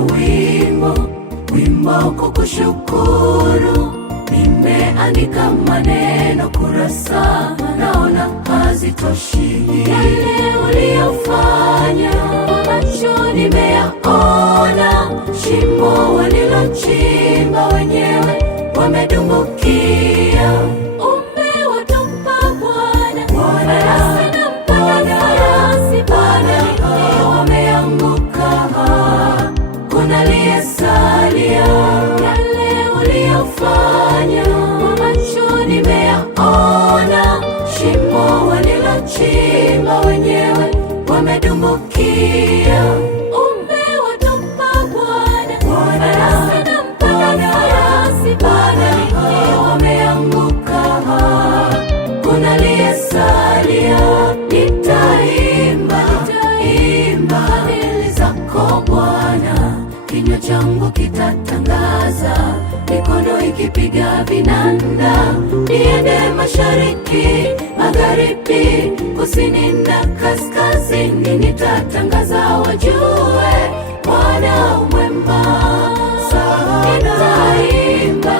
wimbo kukushukuru. Nimeandika maneno kurasa, naona hazitoshi. Yale uliyofanya macho nimeyaona, shimo walilochimba wenyewe wamedumbukia. Umewatupa Bwana, wameanguka, kuna aliyesalia. Yale uliyofanya macho nimeyaona, shimo walilochimba wenyewe wamedumbukia. Umewatupa Bwana, wameanguka, kuna aliyesalia. Nitaimba fadhili zako Bwana, kinywa changu kitatangaza, mikono ikipiga vinanda. Niende mashariki, magharibi, kusini na kaskazini, nitatangaza wajue Bwana umwema. Nitaimba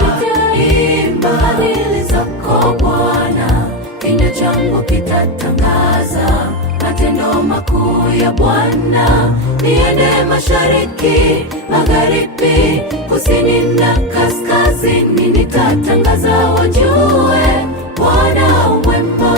fadhili zako Bwana, kinywa changu kitatangaza matendo makuu ya Bwana. Niende mashariki, magharibi, kusini na kaskazini, nitatangaza wajue Bwana umwema.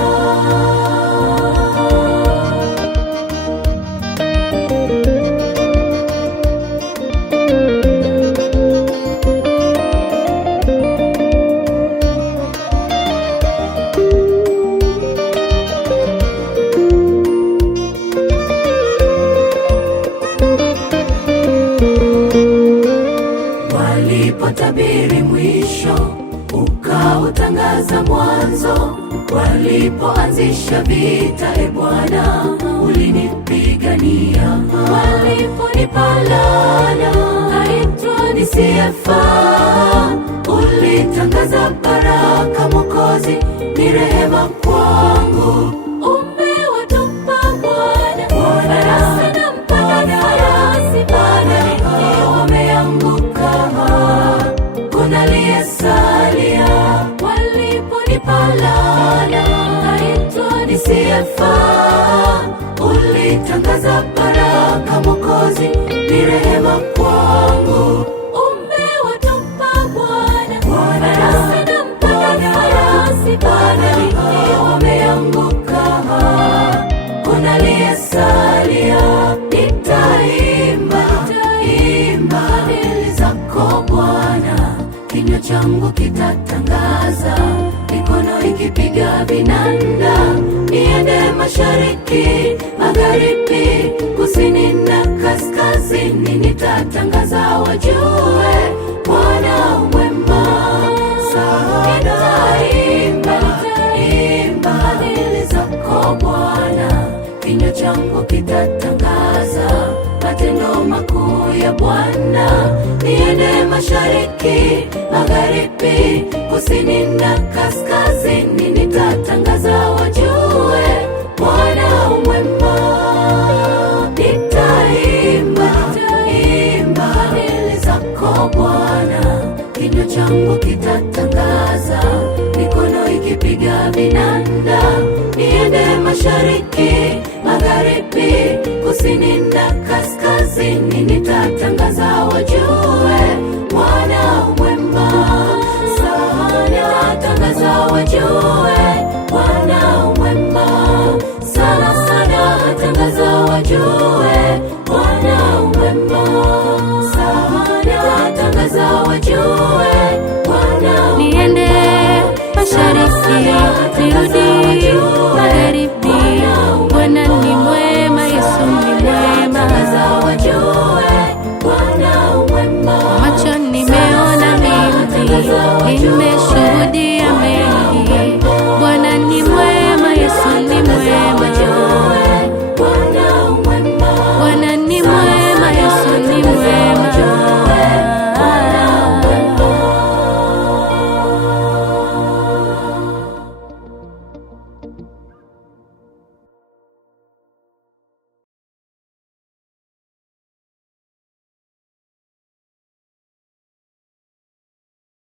Walipotabiri mwisho, ukautangaza mwanzo. Walipoanzisha vita, Bwana ulinipigania. Waliponipa laana, naitwa nisiyefaa, ulitangaza baraka. Mwokozi ni rehema kwangu. Umewatupa Bwana, wameanguka, kuna aliyesalia. Waliponipa laana, naitwa nisiyefaa, ulitangaza baraka. Mwokozi ni rehema kwangu. Umewatupa Bwana, wameanguka, kuna aliyesalia. Nitaimba fadhili zako Bwana, kinywa changu kitatangaza, mikono ikipiga vinanda. Niende mashariki, magharibi, kusini na kaskazini, nitatangaza wajue Bwana umwema. Nitaimba fadhili zako Bwana, kinywa changu kitatangaza matendo makuu ya Bwana. Niende mashariki, magharibi, kusini na kaskazini, nitatangaza wajue Bwana umwema. Nitaimba fadhili zako Bwana, kinywa changu kitatangaza, mikono ikipiga vinanda. Niende mashariki, magharibi, kusini na kaskazini, nitatangaza wajue Bwana umwema. Nitatangaza wajue Bwana umwema. Sana sana tangaza wajue Bwana umwema. Sana tangaza wajue Bwana umwema. Niende mashariki, nirudi